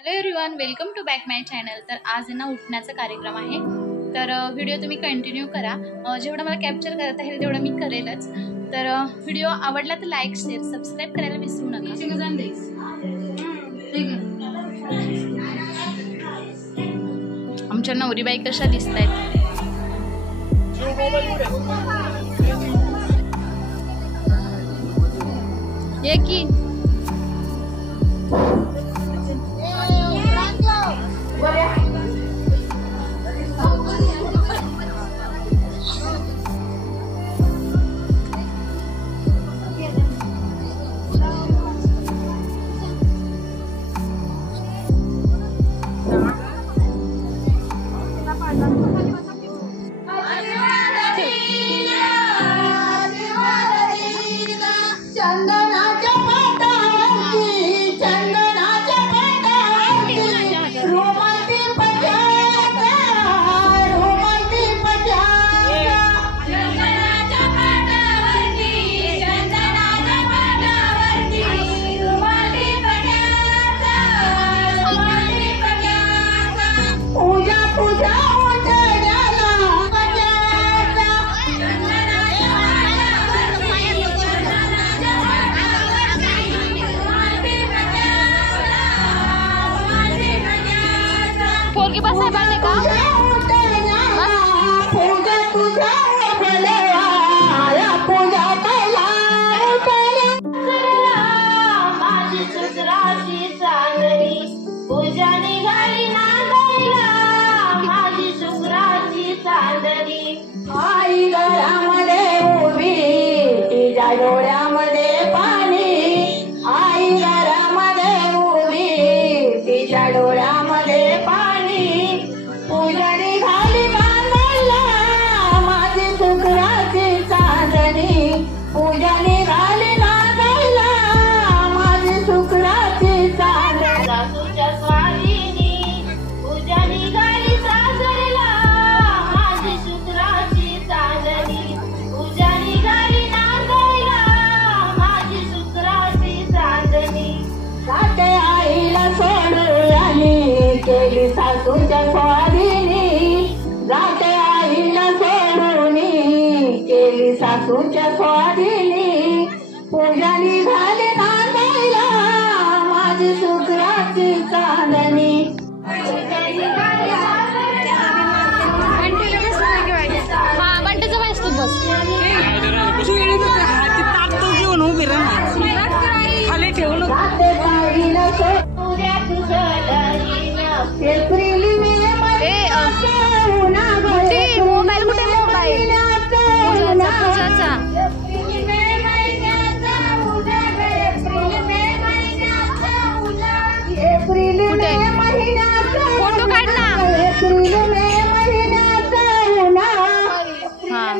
Hello everyone, welcome to back my channel. तर आज आहे ना उठण्याचा कार्यक्रम आहे, तर व्हिडिओ तुम्ही कंटिन्यू करा। जेवढं मला कॅप्चर करता येईल तेवढं मी करेलच। तर व्हिडिओ आवडला तर लाईक शेअर सबस्क्राईब करायला विसरू नका। आमच्या नवरीबाई कशा दिसतायत। ये की सासूच्या स्वाधीनी जाते आईला सोडूनी केली सासूच्या स्वाधीनी पूजा निघाली नांदायला माझी शुक्राची चांदणी बंटेचा वाईस तू बस घेऊन उभी राहा खाली ठेवून एप्रिल में मोबाईल कुठे मोबाईल पूजाचा एप्रिल कुठे फोटो काढ ना। एप्रिल में महिन्याचा उन्हा हां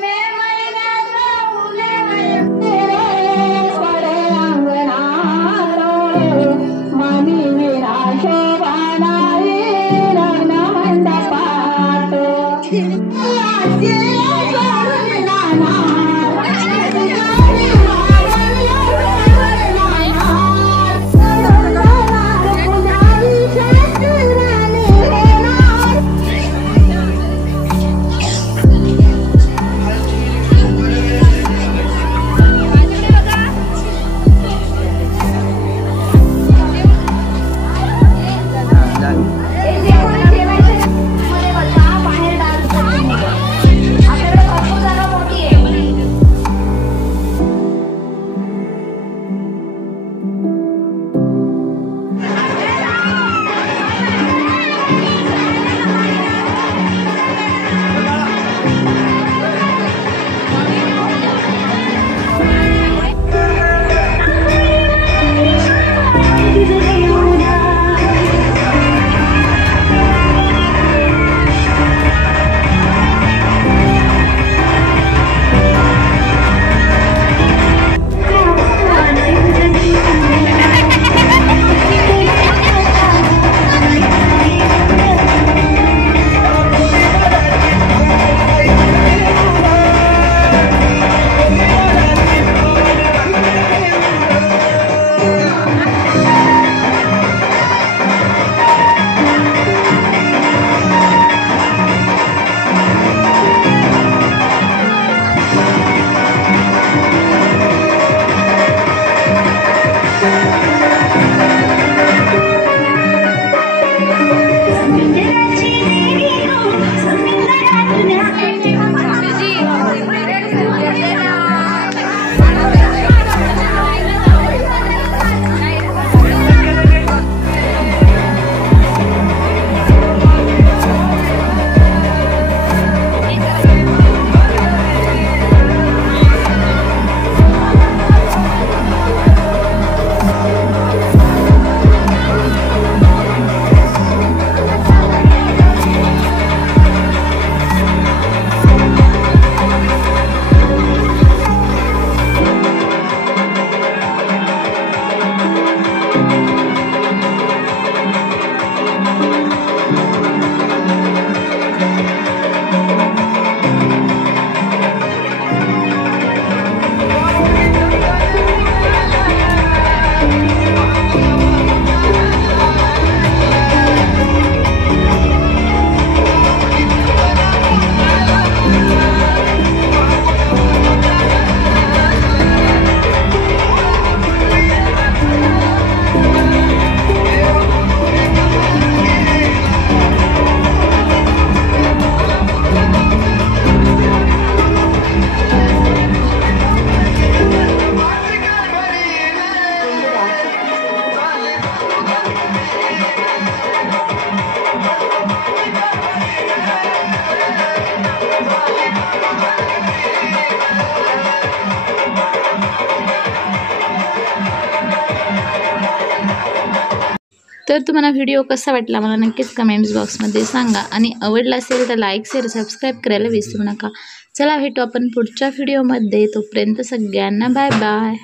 तर तुम्हाला व्हिडिओ कसा वाटला मला नक्कीच कमेंट्स बॉक्समध्ये सांगा आणि आवडला असेल तर लाईक शेअर सबस्क्राईब करायला विसरू नका. चला भेटू आपण पुढच्या व्हिडिओमध्ये. तोपर्यंत सगळ्यांना बाय बाय.